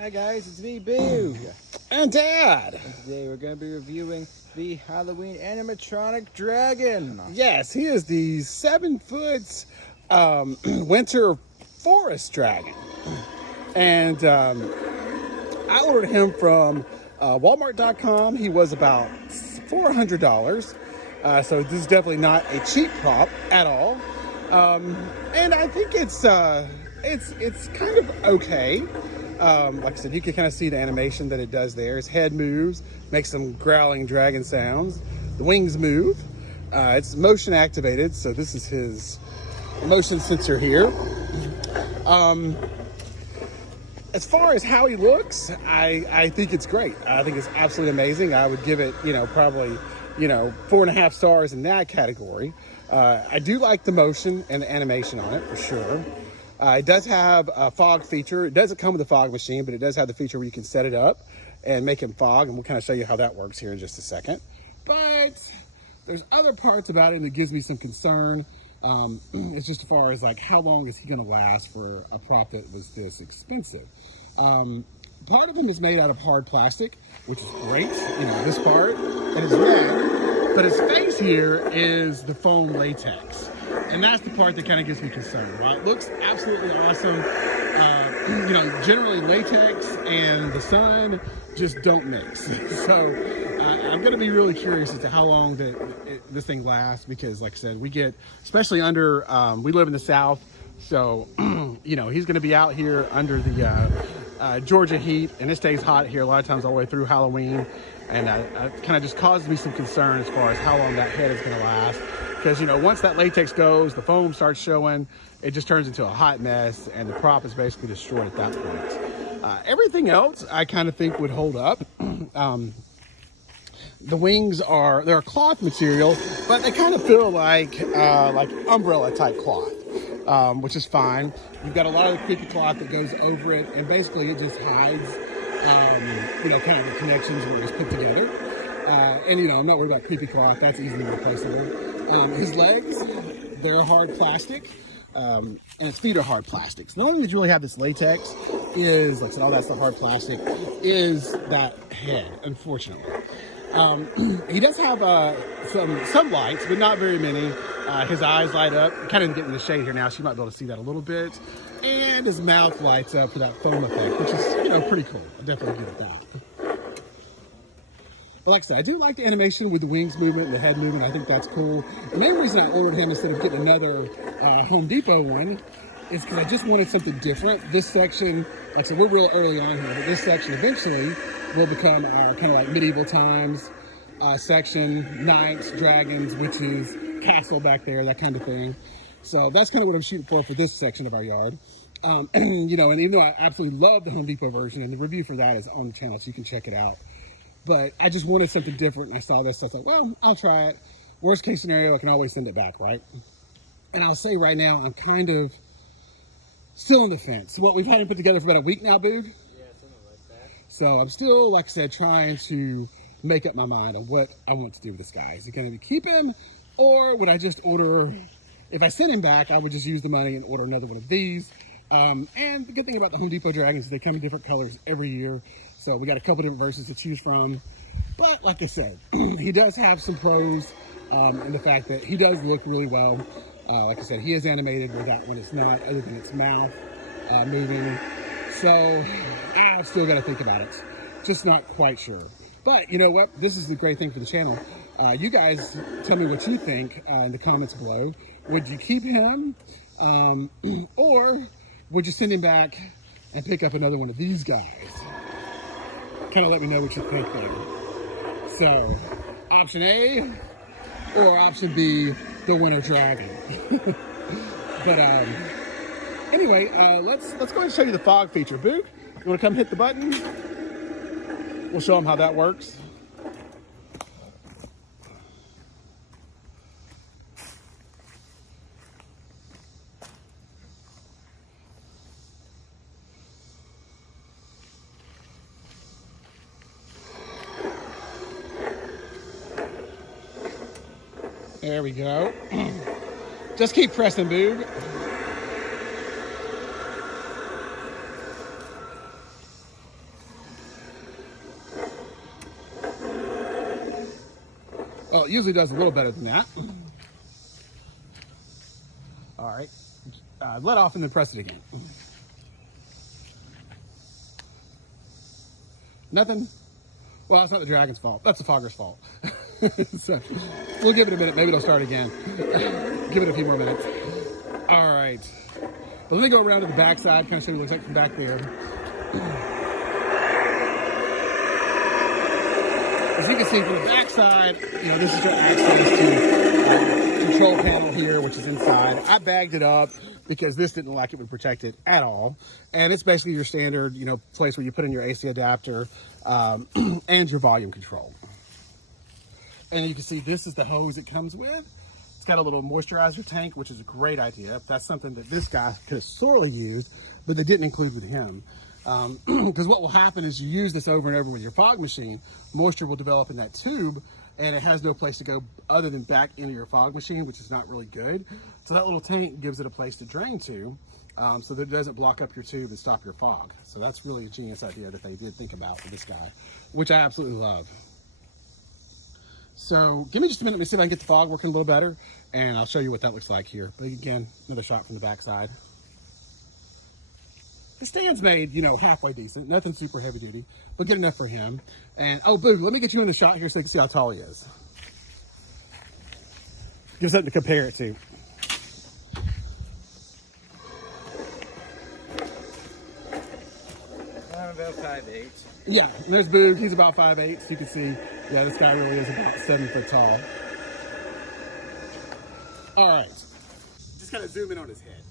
Hi guys, it's me, Boog. And Dad. And today we're going to be reviewing the Halloween animatronic dragon. Yes, he is the 7-foot Winter Forest Dragon. And I ordered him from Walmart.com. He was about $400. So this is definitely not a cheap prop at all. And I think it's kind of okay. Like I said, you can kind of see the animation that it does there. His head moves, makes some growling dragon sounds. The wings move. It's motion activated, so this is his motion sensor here. As far as how he looks, I think it's great. I think it's absolutely amazing. I would give it, probably, 4.5 stars in that category. I do like the motion and the animation on it for sure. It does have a fog feature. It doesn't come with a fog machine, but it does have the feature where you can set it up and make him fog, and we'll kind of show you how that works here in just a second. But there's other parts about it that gives me some concern. It's just as far as like how long is he going to last for a prop that was this expensive. Part of him is made out of hard plastic, which is great, this part, and his neck, but his face here is the foam latex. And that's the part that kind of gives me concerned. While it looks absolutely awesome, generally latex and the sun just don't mix. So I'm going to be really curious as to how long this thing lasts, because like I said, we get, especially under, we live in the South, so, he's going to be out here under the Georgia heat, and it stays hot here a lot of times all the way through Halloween. And it kind of just causes me some concern as far as how long that head is going to last. Because, once that latex goes, the foam starts showing, it just turns into a hot mess, and the prop is basically destroyed at that point. Everything else I kind of think would hold up. The wings they're a cloth material, but they kind of feel like umbrella type cloth, which is fine. You've got a lot of the creepy cloth that goes over it, and basically it just hides, kind of the connections where it's put together. I'm not worried about creepy cloth. That's easily replaceable. His legs, they're hard plastic, and his feet are hard plastics. The only thing that you really have this latex is, like I said, all that's the hard plastic, is that head, unfortunately. He does have some lights, but not very many. His eyes light up. Kind of getting in the shade here now, so you might be able to see that a little bit. And his mouth lights up for that foam effect, which is, pretty cool. I'll definitely give it that. But like I said, I do like the animation with the wings movement and the head movement. I think that's cool. The main reason I ordered him instead of getting another Home Depot one is because I just wanted something different. This section, like I said, we're real early on here, but this section eventually will become our kind of like medieval times section, knights, dragons, witches, castle back there, that kind of thing. So that's kind of what I'm shooting for this section of our yard. And even though I absolutely love the Home Depot version, and the review for that is on the channel, so you can check it out. But I just wanted something different, and I saw this, so I was like, well, I'll try it. Worst case scenario, I can always send it back, right? And I'll say right now, I'm kind of still on the fence. Well, we've had him put together for about a week now, Boog. Yeah, something like that. So I'm still, like I said, trying to make up my mind on what I want to do with this guy. Is he going to keep him, or would I just order, if I send him back, I would just use the money and order another one of these. And the good thing about the Home Depot dragons is they come in different colors every year. So we got a couple different versions to choose from. But like I said, he does have some pros in the fact that he does look really well. Like I said, he is animated where that one is not, other than its mouth moving. So I've still got to think about it. Just not quite sure. But you know what? This is the great thing for the channel. You guys tell me what you think in the comments below. Would you keep him? Or would you send him back and pick up another one of these guys? Kind of let me know what you think there. So, option A or option B, the Winter Dragon. But anyway, let's go ahead and show you the fog feature. Boog, you want to come hit the button? We'll show them how that works. There we go. Just keep pressing, Boog. Well, it usually does a little better than that. All right, let off and then press it again. Nothing? Well, it's not the dragon's fault. That's the fogger's fault. So we'll give it a minute. Maybe it'll start again. Give it a few more minutes. All right. But let me go around to the back side, kind of show you what it looks like from back there. As you can see from the back side, you know, this is your access to control panel here, which is inside. I bagged it up because this didn't look like it would protect it at all. And it's basically your standard, you know, place where you put in your AC adapter and your volume control. And you can see this is the hose it comes with. It's got a little moisturizer tank, which is a great idea. That's something that this guy could have sorely used, but they didn't include with him. Because what will happen is you use this over and over with your fog machine, moisture will develop in that tube, and it has no place to go other than back into your fog machine, which is not really good. So that little tank gives it a place to drain to, so that it doesn't block up your tube and stop your fog. So that's really a genius idea that they did think about for this guy, which I absolutely love. So give me just a minute, let me see if I can get the fog working a little better, and I'll show you what that looks like here. But again, another shot from the back side. The stand's made, you know, halfway decent, nothing super heavy duty, but good enough for him. And, oh, Boog, let me get you in the shot here so you can see how tall he is. Give us something to compare it to. I'm about 5'8". Yeah, and there's Boog, he's about 5'8", so you can see, yeah, this guy really is about 7 foot tall. All right, just kind of zoom in on his head.